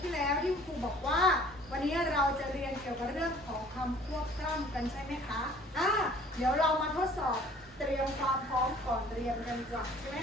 ที่แล้วที่ครูบอกว่า วันนี้เราจะเรียนเกี่ยวกับเรื่องของคำควบกล้ำกันใช่ไหมคะอ่าเดี๋ยวเรามาทดสอบเตรียมความพร้อมก่อนเรียนกันก่อนใช่ไหม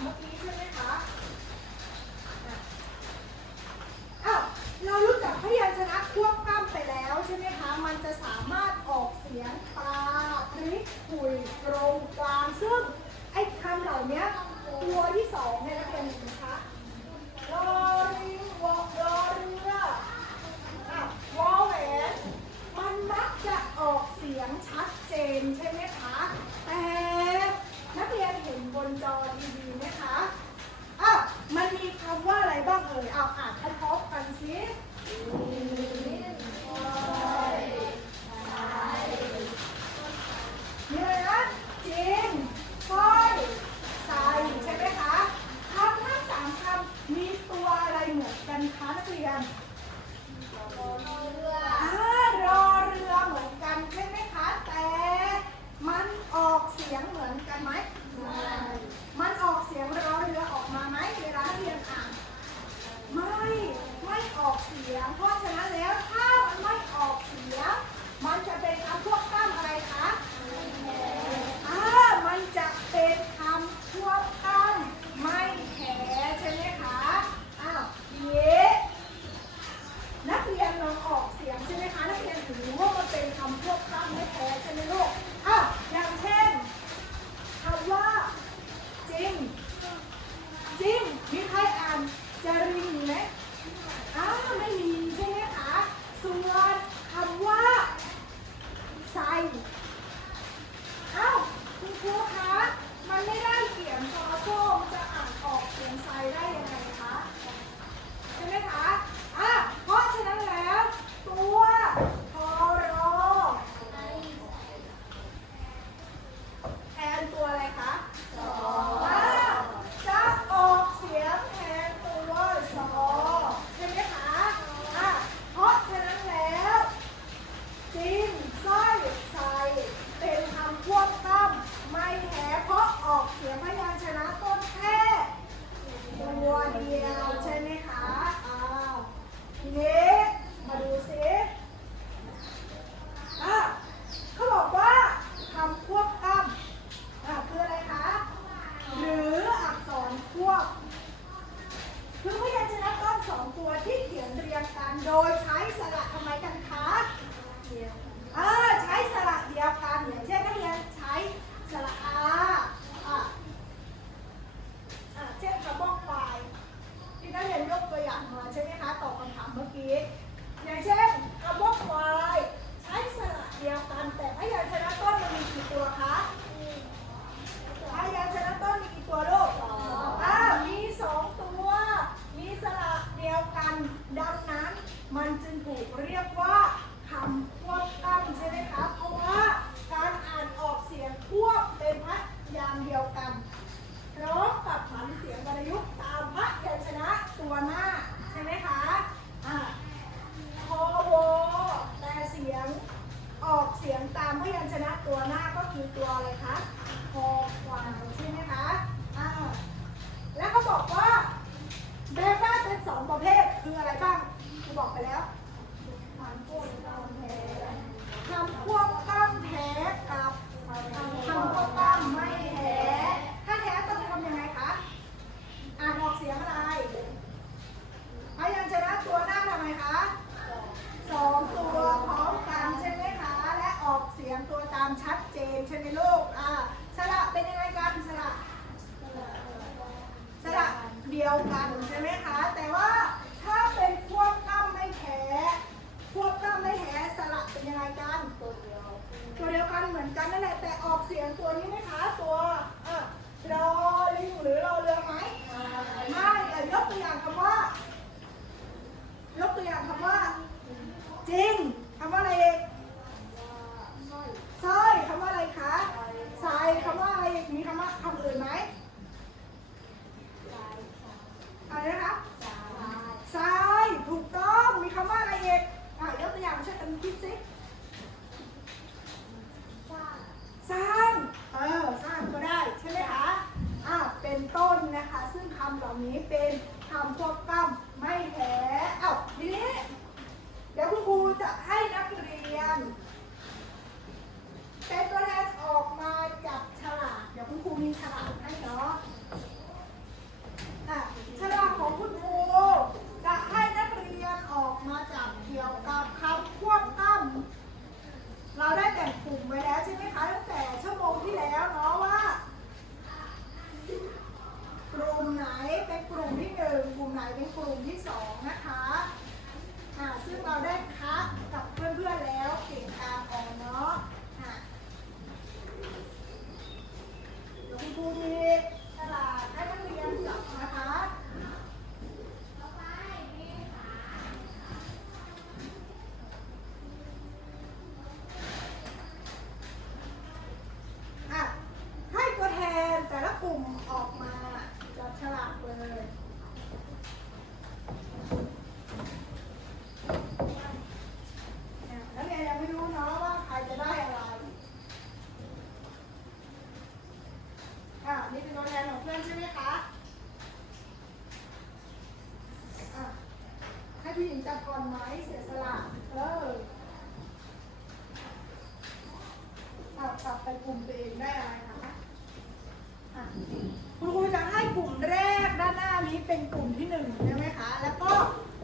uma clínica né? ออกเสียงใช่ไหมคะนักเรียนถือว่ามันเป็นคำพวกข้ามไม่แท้ใช่ไหมลูก ตามพยัญชนะตัวหน้าก็คือตัวอะไรคะคอควายใช่ไหมคะอ้าแล้วก็บอกว่าเบต้าเป็นสองประเภทคืออะไรบ้างกูบอกไปแล้วทำขั้ว 很多。 ก่อนไหมเสียสละ เออปรับกลับไปกลุ่มตัวเองได้อะไรคะคุณครูจะให้กลุ่มแรกด้านหน้านี้เป็นกลุ่มที่หนึ่งใช่ไหมคะ แล้วก็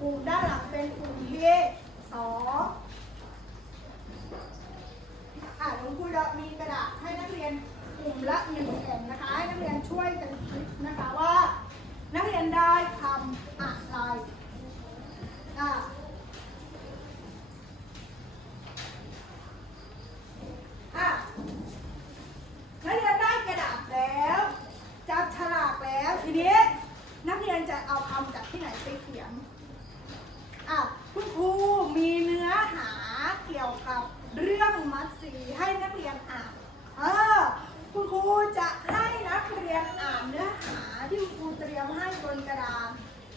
กลุ่มด้านหลังเป็นกลุ่มที่สองค่ะคุณครูจะมีกระดาษให้นักเรียนกลุ่มละหนึ่งแผ่นนะคะ ให้นักเรียนช่วยกันคิดนะคะว่า นักเรียนได้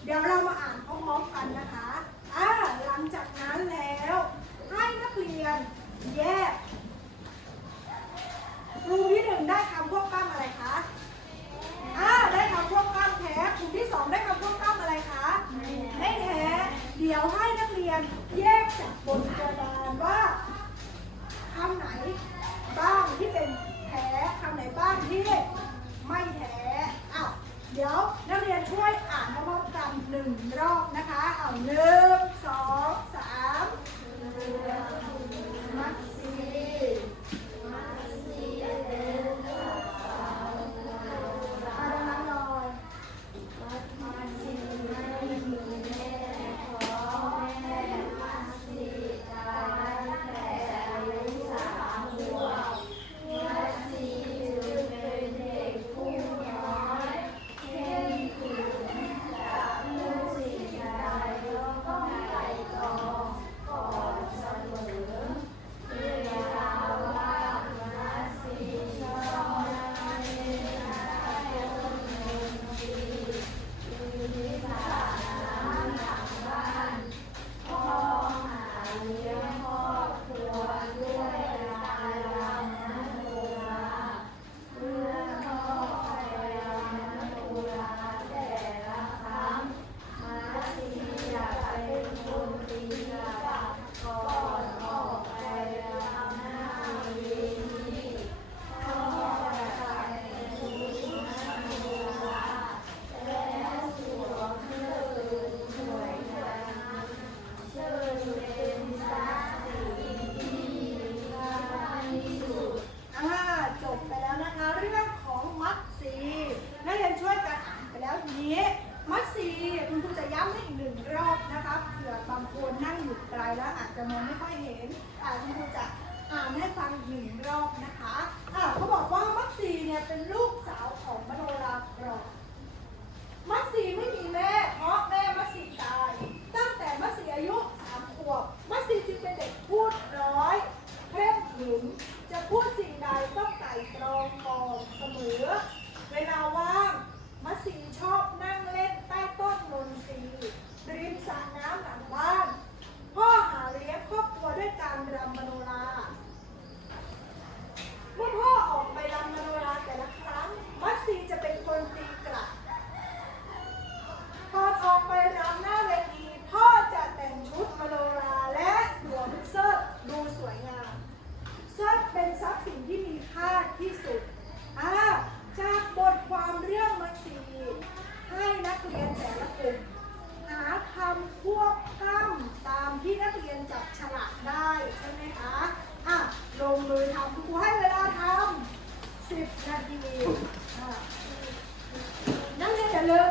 เดี๋ยวเรามาอ่านพร้อมๆกันนะคะอ่าหลังจากนั้นแล้วให้นักเรียนแยก รอบนะคะ เอาหนึ่ง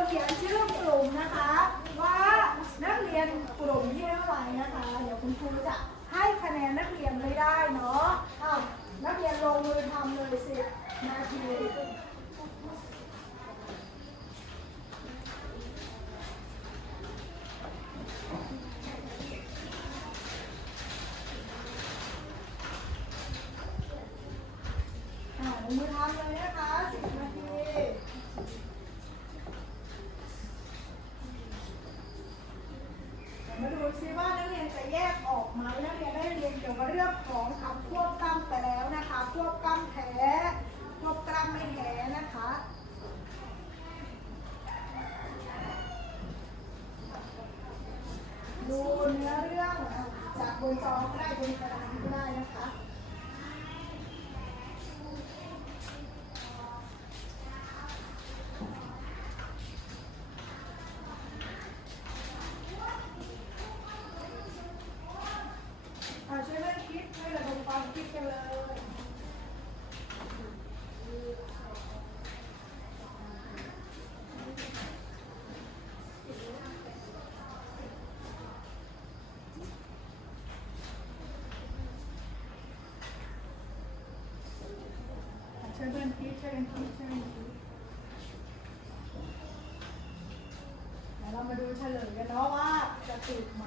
เขียนชื่อกลุ่มนะคะ ว่านักเรียนกลุ่มที่เท่าไหร่นะคะ เดี๋ยวคุณครูจะให้คะแนนนักเรียนไม่ได้เนาะอ้าวนักเรียนลงมือทำเลยสินาที Mua 来 เดี๋ยวเรามาดูเฉลยกันเนาะว่าจะติดไหม